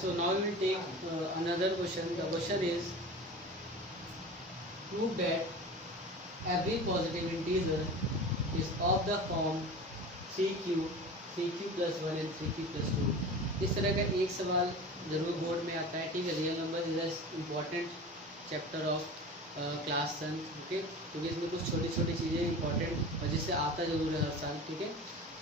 So now we will take another question. The question is, prove that every positive integer is of the form 3q plus 1 and 3q plus 2. इस तरह का एक सवाल जरूर board में आता है, ठीक है। Real number is a important chapter of class 10, okay, क्योंकि इसमें कुछ छोटी छोटी चीज़ें इंपॉर्टेंट और जिससे आता जरूर है हर साल, ठीक है।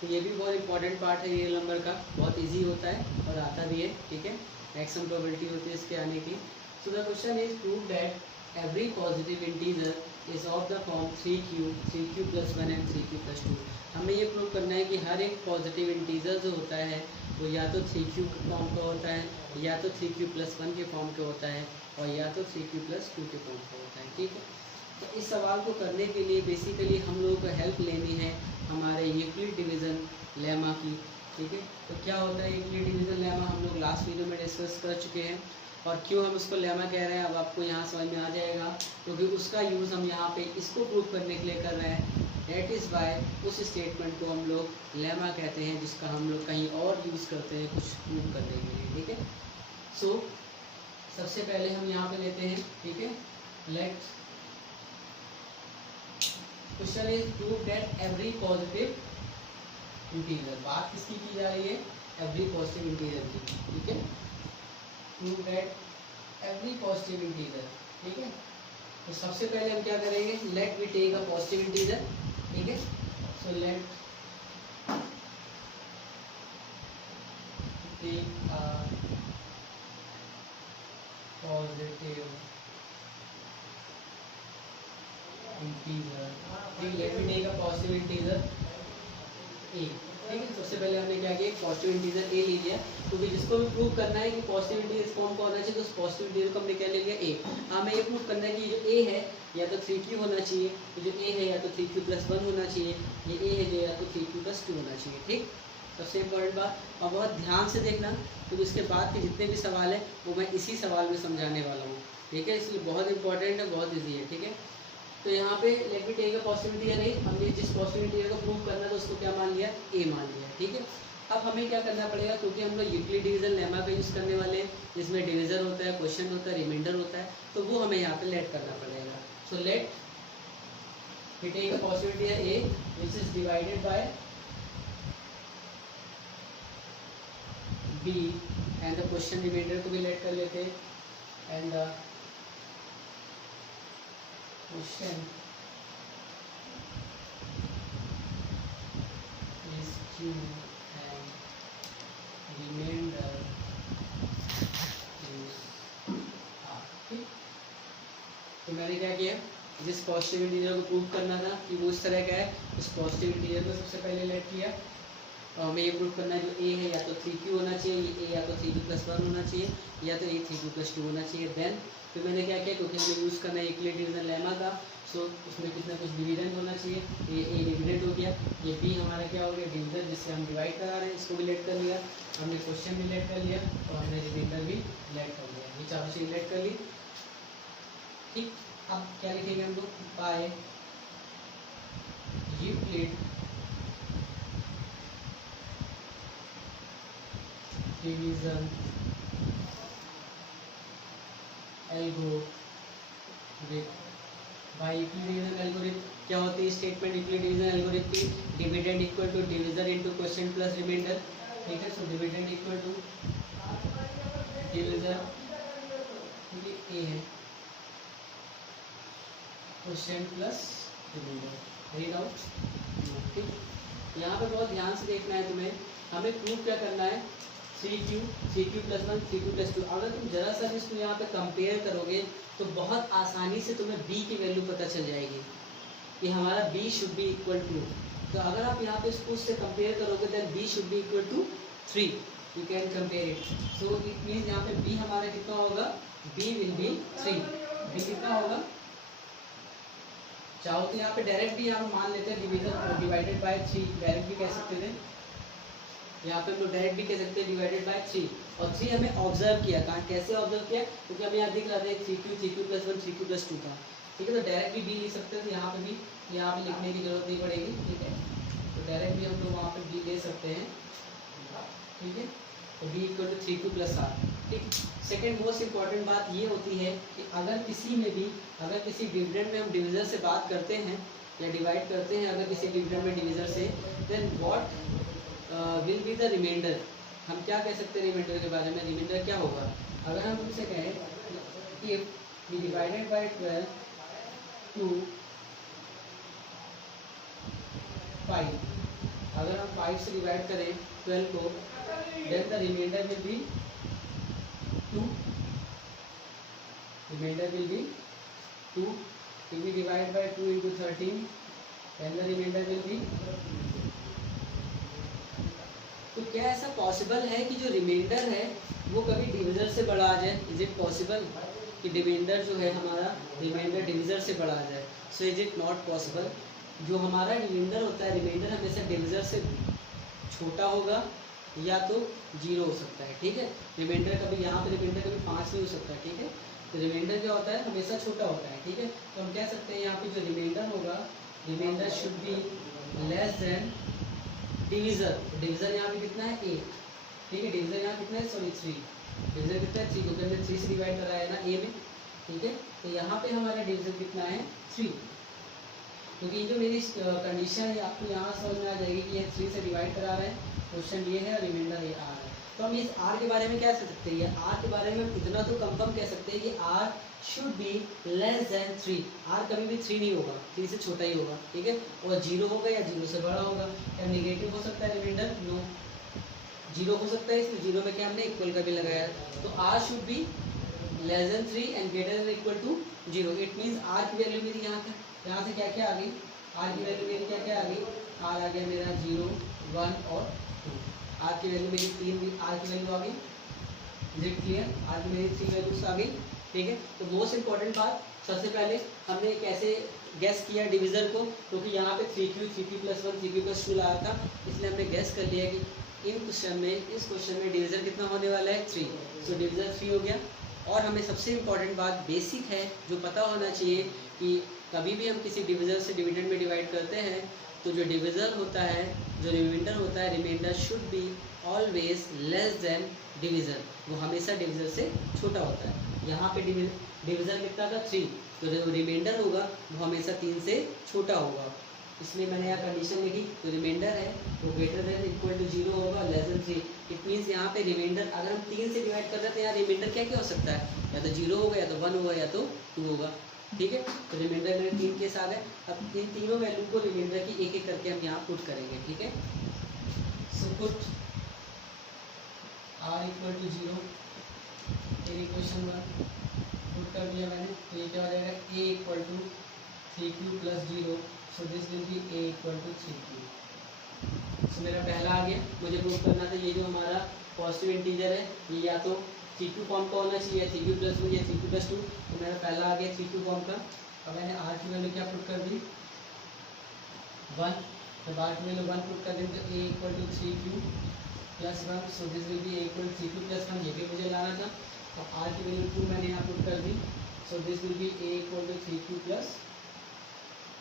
तो ये भी बहुत इंपॉर्टेंट पार्ट है रियल नंबर का, बहुत इजी होता है और आता भी है, ठीक है। मैक्सिमम प्रोबेबिलिटी होती है इसके आने की। So the question is prove that every positive integer is of the form 3q plus 1 and 3q plus 2। हमें ये प्रूव करना है कि हर एक पॉजिटिव इंटीजर जो होता है वो या तो 3q के फॉर्म का होता है, या तो 3q plus 1 के फॉर्म का होता है, और या तो 3q plus 2 के फॉर्म का होता है, ठीक है। तो इस सवाल को करने के लिए बेसिकली हम लोगों को हेल्प लेनी है हमारे यूक्लिड डिवीज़न लेमा की, ठीक है। तो क्या होता है यूक्लिड डिवीज़न लेमा, हम लोग लास्ट वीडियो में डिस्कस कर चुके हैं। और क्यों हम उसको लेमा कह रहे हैं अब आपको यहाँ समझ में आ जाएगा, क्योंकि उसका यूज़ हम यहाँ पे इसको प्रूव करने के लिए कर रहे हैं। डेट इज़ वाई उस स्टेटमेंट को हम लोग लेमा कहते हैं, जिसका हम लोग कहीं और यूज़ करते हैं कुछ प्रूव करने के लिए, ठीक है। सो सबसे पहले हम यहाँ पे लेते हैं, ठीक है, let's question is prove that every positive integer. बात किसकी की जा रही है, एवरी पॉजिटिव इंटीजर की, ठीक है। Prove that every positive integer, ठीक है। तो सबसे पहले हम क्या करेंगे, let we take a positive integer, ठीक है। So let take a positive integer, ठीक, let me take a positive integer A, ठीक है। सबसे पहले हमने क्या किया, पॉजिटिव इंटीजर ए ले लिया, क्योंकि जिसको भी प्रूव करना है कि पॉजिटिव इंटीजर फॉर्म का होना चाहिए, तो उस पॉजिटिव इंटीजर को हमने क्या ले लिया, ए। हमें ये प्रूव करना है कि जो ए है या तो 3q होना चाहिए, जो ए है या तो 3q plus 1 होना चाहिए, ये ए है जो या तो 3q plus 2 होना चाहिए, ठीक। सबसे इम्पोर्टेंट बात, और बहुत ध्यान से देखना, क्योंकि इसके बाद के जितने भी सवाल है वो मैं इसी सवाल में समझाने वाला हूँ, ठीक है। इसलिए बहुत इंपॉर्टेंट है, बहुत ईजी है, ठीक है। तो यहाँ पे let me take a positive integer A, हमने जिस पॉजिटिव इंटीजर को प्रूव करना था उसको क्या मान लिया, ए मान लिया, ठीक है। अब हमें क्या करना पड़ेगा, क्योंकि हम लोग यूक्लिड डिवीजन लेमा का यूज़ करने वाले हैं, जिसमें डिवीजन होता है, क्वेश्चन होता है, रिमाइंडर होता है, तो वो हमें यहाँ पे लेट करना पड़ेगा। So let we take a positive integer a which is divided by b and the quotient remainder को भी लेट कर लेते हैं, and the quotient is q and remainder is r, ठीक। तो मैंने क्या किया, जिस पॉजिटिव इंटीजर को प्रूव करना था कि वो इस तरह का है, उस पॉजिटिव इंटीजर को सबसे पहले लेट किया। और हमें ये प्रूव करना है जो ए है या तो 3q होना चाहिए, ये ए या तो 3q plus 1 होना चाहिए, या तो ए 3q plus 2 होना चाहिए। देन फिर मैंने क्या किया, क्योंकि हमें यूज़ करना है यूक्लिड डिवीजन लेमा का, सो उसमें कितना कुछ डिविडेंड होना चाहिए, ये ए डिविडेंड हो गया, ये बी हमारा क्या हो गया, डिविजन जिससे हम डिवाइड करा रहे हैं, इसको भी लेट कर लिया, हमने क्वेश्चन भी लेट कर लिया, और हमने रिमाइंडर भी लेट कर लिया, ये चारों चीज़ लेट कर ली, ठीक। अब क्या लिखेंगे हम लोग, by Euclid division algorithm. By Euclid division algorithm क्या होती है स्टेटमेंट, यूक्लिड डिवीजन एल्गोरिथम की dividend equal to divisor into quotient plus remainder, ठीक है। So dividend equal to divisor, ये है quotient plus remainder, very doubt, ठीक। यहाँ पे बहुत ध्यान से देखना है तुम्हें, हमें प्रूव क्या करना है, 3q plus 1 3q plus 2। अगर तुम जरा सा इसको यहाँ पे कंपेयर करोगे तो बहुत आसानी से तुम्हें b की वैल्यू पता चल जाएगी कि हमारा b should be equal to. तो अगर आप यहाँ पे इसको उससे कंपेयर करोगे then b should be equal to 3, you can compare it. So it means यहाँ पे b हमारा कितना होगा, b विल बी 3, b कितना होगा, चाहो तो यहाँ पे डायरेक्ट भी हम मान लेते हैं डिवीजन डिवाइडेड बाय 3, डायरेक्ट भी कह सकते थे, यहाँ पे हम लोग डायरेक्ट भी कह सकते हैं डिवाइडेड बाय 3। और 3 हमें ऑब्जर्व किया, कहाँ कैसे ऑब्जर्व किया, क्योंकि हमें यहाँ दिख रहा था 3q plus 1 3q plus 2 था, ठीक है। तो डायरेक्ट भी लिख सकते हैं, तो यहाँ पे भी यहाँ पे लिखने की जरूरत नहीं पड़ेगी, ठीक है। तो डायरेक्ट भी हम लोग वहाँ पे भी ले सकते हैं, ठीक है। तो b equal to 3q plus r. ठीक, सेकेंड मोस्ट इम्पॉर्टेंट बात ये होती है कि अगर किसी डिविडेंड में हम डिविजर से बात करते हैं या डिवाइड करते हैं, अगर किसी डिविडेंड में डिविजर से, then what will be the remainder. हम क्या कह सकते हैं रिमाइंडर के बारे में? रिमाइंडर क्या होगा? अगर हम उनसे कहें if we divided by 12 to 5, अगर हम 5 से डिवाइड करें 12 को, then the remainder will be 2, remainder will be 2। if we divide by 2 into 13, then the remainder will be। तो क्या ऐसा पॉसिबल है कि जो रिमाइंडर है वो कभी डिविजर से बड़ा आ जाए? इज इट पॉसिबल कि रिमाइंडर जो है हमारा, रिमाइंडर डिविजर से बड़ा आ जाए? So is it not possible. जो हमारा रिमाइंडर होता है, रिमाइंडर हमेशा डिविजर से छोटा होगा या तो 0 हो सकता है। ठीक है, रिमाइंडर कभी यहाँ पे रिमाइंडर कभी 5 नहीं हो सकता। ठीक है, तो रिमाइंडर जो होता है हमेशा छोटा होता है। ठीक है, तो हम कह सकते हैं यहाँ पे जो रिमाइंडर होगा, remainder should be less than divisor. Divisor यहाँ पे कितना है? 8। ठीक है, डिविजर यहाँ कितना है? सॉरी 3। डिविजर कितना है? 3, क्योंकि हमने 3 से डिवाइड कराया है ना ए में। ठीक है, तो यहाँ पे हमारा डिविजर कितना है? 3। क्योंकि ये जो मेरी कंडीशन है आपको यहाँ समझ में आ जाएगी कि ये 3 से डिवाइड करा रहे हैं, क्वेश्चन ये है, रिमाइंडर ये आर है। तो हम इस आर के बारे में क्या कह सकते हैं? आर के बारे में इतना तो कंफर्म कह सकते हैं कि r should be less than 3। R कभी भी 3 नहीं होगा, 3 से छोटा ही होगा। ठीक है, और 0 होगा या 0 से बड़ा होगा। क्या नेगेटिव हो सकता है रिमाइंडर? नो। 0 हो सकता है, इसमें 0 में क्या हमने इक्वल का भी लगाया। तो r should be less than 3 and greater than equal to 0। It means r की वैल्यू मेरी यहाँ से क्या क्या आ गई? आर की वैल्यू मेरी क्या क्या आ गई? आर आ गया मेरा 0, 1 और 2। आर की वैल्यू मेरी 3 आर की वैल्यू आ गई। Is it clear? आर की मेरी 3 वैल्यूज आ गई। ठीक है, तो मोस्ट इंपॉर्टेंट बात, सबसे पहले हमने कैसे गैस किया डिविजर को, क्योंकि यहाँ पे 3q प्लस 1 3q प्लस 2 लाया था, इसलिए हमने गैस कर लिया कि इस क्वेश्चन में डिविजर कितना होने वाला है? 3। सो डिविजर 3 हो गया। और हमें सबसे इम्पॉर्टेंट बात बेसिक है जो पता होना चाहिए कि कभी भी हम किसी डिविजर से डिविडेंड में डिवाइड करते हैं तो जो डिविजर होता है, जो रिमाइंडर होता है, remainder should be always less than divisor. वो हमेशा डिविजर से छोटा होता है। यहाँ पे डिविजर कितना था? 3। तो जो रिमाइंडर होगा वो हमेशा 3 से छोटा होगा। इसलिए मैंने यहाँ कंडीशन लिखी, तो रिमाइंडर है वो ग्रेटर देन इक्वल टू 0 होगा, लेस देन 3। इट मीन्स यहाँ पे रिमाइंडर अगर हम 3 से डिवाइड कर रहे हैं तो यहाँ रिमाइंडर क्या क्या हो सकता है? या तो 0 होगा, या तो 1 होगा, या तो 2 होगा। ठीक है, तो रिमाइंडर मेरे 3 केस आ गए। अब इन तीनों वैल्यू को रिमाइंडर की एक एक करके हम यहाँ पुट करेंगे। ठीक है, so put r equal to 0 equation 1 put कर दिया मैंने, तो ये क्या हो जाएगा? a equal to 3q plus 0। So this will be a equal to 3q। सो मेरा पहला आ गया। मुझे प्रूव करना था ये जो हमारा पॉजिटिव इंटीजर है ये या तो 3q फॉर्म का होना चाहिए, 3q प्लस 1 या 3q प्लस 2। तो मेरा पहला आ गया 3q फॉर्म का। अब मैंने r की वैल्यू क्या पुट कर दी? 1। जब r की वैल्यू 1 पुट कर दी तो a equal to 3q plus 1। So this will be a equal to 3q plus 1, ये भी मुझे लाना था। और r की वैल्यू 2 मैंने यहाँ पुट कर दी। So this will be a equal to 3q plus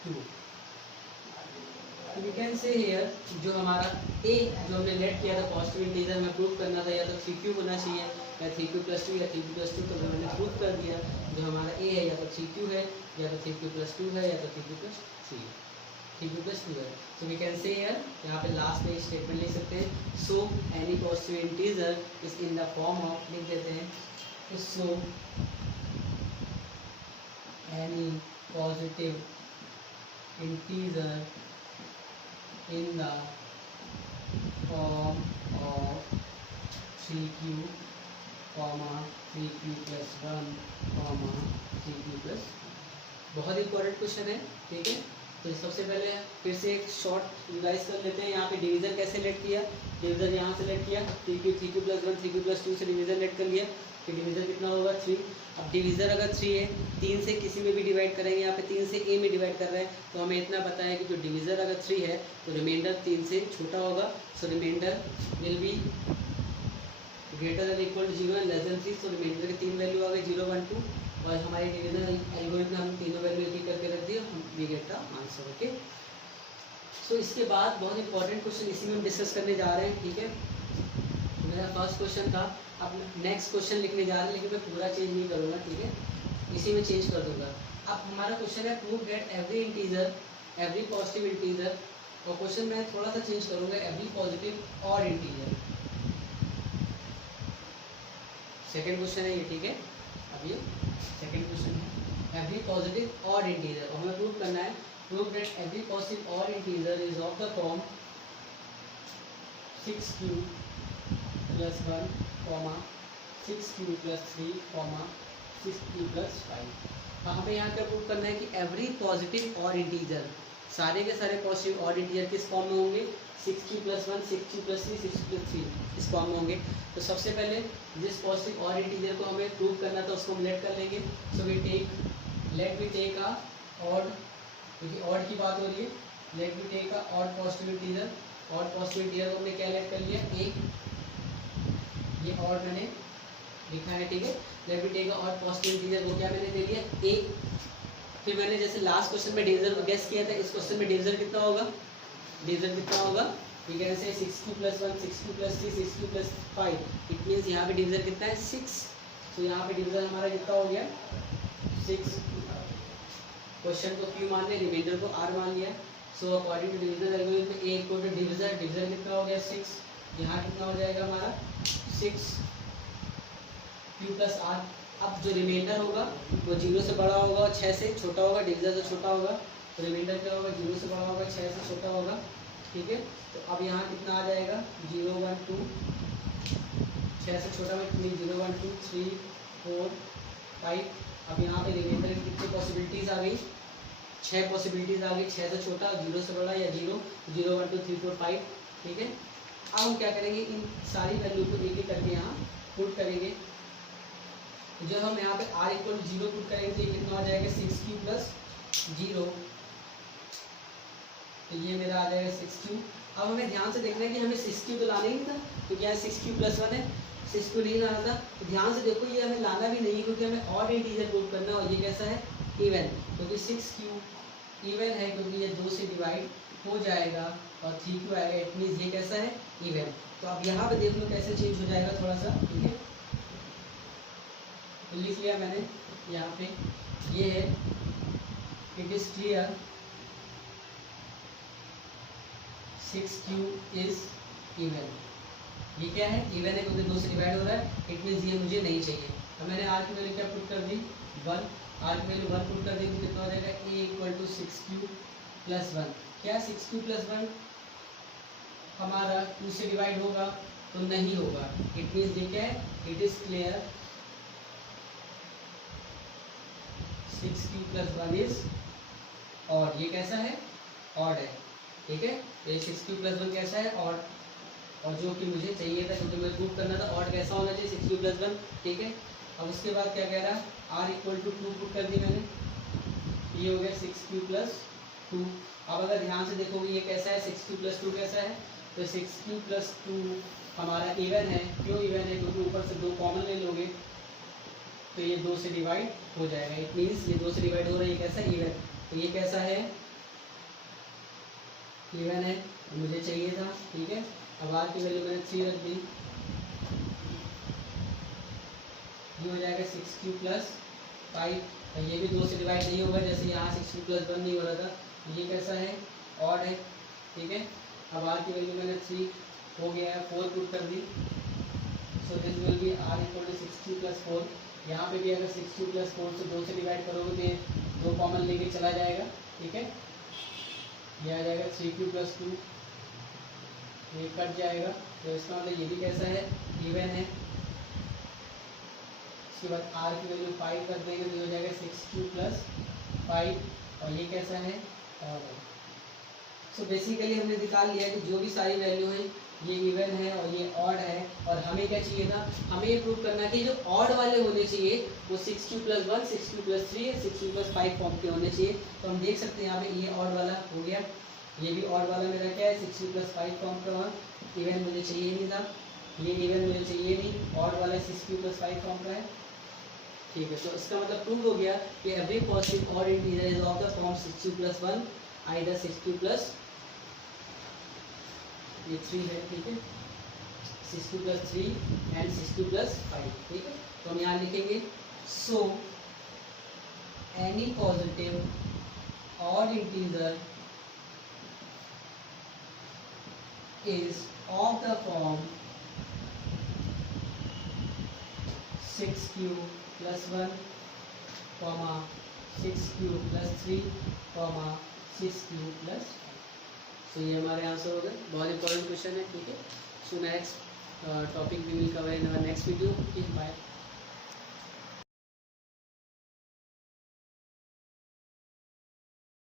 2। We can say here जो हमारा a जो हमने लेट किया था पॉजिटिव इंटीजर में प्रूव करना था, या तो 3q होना चाहिए या 3q प्लस 2 या 3q प्लस 2। तो मैंने प्रूव कर दिया जो हमारा a है या तो 3q है, या तो 3q प्लस 2 है, या तो 3q प्लस 3 3q प्लस 2 है। So we can say here, यहाँ पे लास्ट में स्टेटमेंट लिख सकते हैं, so any positive integer is in the form of, लिख देते हैं, so any positive integer in the form of 3q, 3q plus 1, 3q plus। बहुत इंपॉर्टेंट क्वेश्चन है। ठीक है, तो सबसे पहले फिर से एक शॉर्ट रिवाइज कर लेते हैं। यहाँ पे डिवीजर कैसे लेट किया? डिवीजर यहाँ से लेट किया, 3q प्लस 1 3q प्लस 2 से डिवीजर लेट कर लिया। कि डिवीजर कितना होगा? 3। अब डिवीजर अगर 3 है, 3 से किसी में भी डिवाइड करेंगे, यहाँ पे 3 से a में डिवाइड कर रहे हैं, तो हमें इतना पता है कि जो डिवीजर अगर 3 है तो रिमाइंडर 3 से छोटा होगा। So remainder will be greater than equal to 0 and less than 3। So remainder के 3 वैल्यू आ गए, 0 1 2। और हमारी डिवीजन एल्गोरिथम हम तीनों वैल्यू एक करके रख दिए, हम we get the answer. Okay, so इसके बाद बहुत इंपॉर्टेंट क्वेश्चन इसी में हम डिस्कस करने जा रहे हैं। ठीक है, मेरा फर्स्ट क्वेश्चन था। अब नेक्स्ट क्वेश्चन लिखने जा रहे हैं, लेकिन मैं पूरा चेंज नहीं करूँगा, ठीक है, इसी में चेंज कर दूंगा। अब हमारा क्वेश्चन है prove that every integer, every positive integer, और क्वेश्चन मैं थोड़ा सा चेंज करूँगा, एवरी पॉजिटिव और इंटीजर। सेकेंड क्वेश्चन है ये, ठीक है। अब ये सेकेंड क्वेश्चन है एवरी पॉजिटिव और इंटीजर, और हमें प्रूव करना है प्रूव दैट एवरी पॉजिटिव और integer is of the form 6q + 1, 6q + 3, 6q + 5। हमें यहाँ क्या प्रूव करना है कि एवरी पॉजिटिव और इंटीजर, सारे के सारे पॉजिटिव और इंटीजर किस फॉर्म में होंगे, 6q + 1, 6q + 3, 6q + 3 इस फॉर्म में होंगे। तो सबसे पहले जिस पॉजिटिव और इंटीजर को हमें प्रूव करना था उसको हम लेट कर लेंगे। So we take a odd, क्योंकि ऑड की बात हो रही है, let we take a odd positive integer. Odd positive integer को हमने क्या लेट कर लिया, एक, ये ऑड मैंने लिखा है, ठीक है। Let we take a odd positive integer को क्या मैंने दे दिया, एक। फिर मैंने जैसे लास्ट क्वेश्चन में डिवीजर को गेस किया था, इस क्वेश्चन में डिवीजर कितना होगा, डिवीजर कितना होगा, वी कैन से 6q + 1, 6q + 3, 6q + 5। It means यहाँ पे डिवीजर कितना है, 6। तो यहाँ पे डिवीजर हमारा कितना हो गया, 6। क्वेश्चन को q मान लिया, रिमाइंडर को r मान लिया। So according to division algorithm a equal to divisor कितना हो गया, 6। यहाँ कितना हो जाएगा हमारा 6q + r। अब जो रिमाइंडर होगा वो 0 से बड़ा होगा और 6 से छोटा होगा, डिवीजर से छोटा होगा। तो रिमाइंडर क्या होगा, 0 से बड़ा होगा, 6 से छोटा होगा, ठीक है। तो अब यहाँ कितना आ जाएगा, 0, 1, 2, 6 से छोटा में 0, 1, 2, 3, 4, 5। अब यहाँ पे रिमाइंडर की कितनी पॉसिबिलिटीज़ आ गई, 6 पॉसिबिलिटीज़ आ गई, 6 से छोटा, 0 से बड़ा या 0, 0, 1, 2, 3, 4, 5, ठीक है। अब हम क्या करेंगे, इन सारी वैल्यू को एक एक करके यहाँ पुट करेंगे। जब हम यहाँ पे r = 0 पुट करेंगे तो ये कितना आ जाएगा, 6q + 0। तो ये मेरा आ जाएगा 6q। अब हमें ध्यान से देखना है कि हमें 6q तो लाना ही नहीं था, क्योंकि यहाँ 6q + 1 है, 6q नहीं लाना था। तो ध्यान से देखो, ये हमें लाना भी नहीं है, क्योंकि हमें ऑड इंटीजर प्रूव करना है, और ये कैसा है, इवन। क्योंकि 6q इवन है, क्योंकि ये 2 से डिवाइड हो जाएगा, और 3q आएगा, इट मीन्स ये कैसा है, इवन। तो अब यहाँ पे देख लो कैसे चेंज हो जाएगा थोड़ा सा, ठीक है। तो लिख लिया मैंने यहाँ पे, ये है, it is clear 6q is even. ये क्या है, इवन है, क्योंकि 2 से डिवाइड हो रहा है, इट मीन्स ये मुझे नहीं चाहिए। अब मैंने r की वैल्यू क्या पुट कर दी, 1। r की वैल्यू 1 पुट कर दी तो कितना हो जाएगा, a = 6q + 1। क्या 6q + 1 हमारा 2 से डिवाइड होगा, तो नहीं होगा। इट मीन्स ये क्या है, it is clear 6q + 1 is odd. ये कैसा है, ऑड है, ठीक है। तो ये 6q + 1 कैसा है, ऑड, और जो कि मुझे चाहिए था, क्योंकि मुझे प्रूव करना था ऑड कैसा होना चाहिए, 6q + 1, ठीक है। अब उसके बाद क्या कह रहा है, r = 2 पुट कर दी मैंने, ये हो गया 6q + 2। अब अगर ध्यान से देखोगे ये कैसा है, 6q + 2 कैसा है, तो 6q + 2 हमारा इवन है। क्यों इवन है, क्योंकि ऊपर से 2 कॉमन ले लोगे तो ये 2 से डिवाइड हो जाएगा। इट मीन्स ये 2 से डिवाइड हो रहा है, ये कैसा है, इवन। तो ये कैसा है, इवन है, मुझे चाहिए था, ठीक है। अब r की वैल्यू मैंने 3 रख दी, ये हो जाएगा 6q + 5। और ये भी 2 से डिवाइड नहीं होगा, जैसे यहाँ 6q + 1 नहीं हो रहा था। ये कैसा है, ऑड है, ठीक है। अब r की वैल्यू मैंने 3 हो गया है, 4 पुट कर दी। So this will be r = 6q + 4। यहाँ पे भी अगर 6q + 4 से 2 से डिवाइड करोगे तो 2 कॉमन लेके चला जाएगा, ठीक है। ये आ जाएगा 3q + 2, ये कट जाएगा, तो इसका मतलब ये भी कैसा है, इवन है। उसके बाद r की वैल्यू 5 कर देंगे तो ये हो जाएगा 6q + 5, और ये कैसा है, ऑड है। सो बेसिकली हमने निकाल लिया कि जो भी सारी वैल्यू है ये इवन है और ये ऑड है। और हमें क्या चाहिए था, हमें ये प्रूव करना है कि जो ऑड वाले होने चाहिए वो 6q + 1, 6q + 3, 6q + 5 फॉर्म के होने चाहिए। तो हम देख सकते हैं यहाँ पे ये ऑड वाला हो गया, ये भी ऑड वाला मेरा क्या है, 6q + 5 फॉर्म का। इवन मुझे चाहिए नहीं था, ये इवन मुझे चाहिए नहीं, ऑड वाला 6q + 5 फॉर्म का है, ठीक है। तो इसका मतलब प्रूव हो गया कि every positive odd integer is of the form 6q + 1, either 6q + ये 3 है, ठीक है, 6 + 3 एंड 6 + 5, ठीक है। तो हम यहाँ लिखेंगे सो any positive odd integer is of the form 6q + 1, 6q + 3, 6q + 5। सो ये हमारे आंसर हो गए। बहुत इंपॉर्टेंट क्वेश्चन है, ठीक है। So next topic we will cover in our next video. Bye.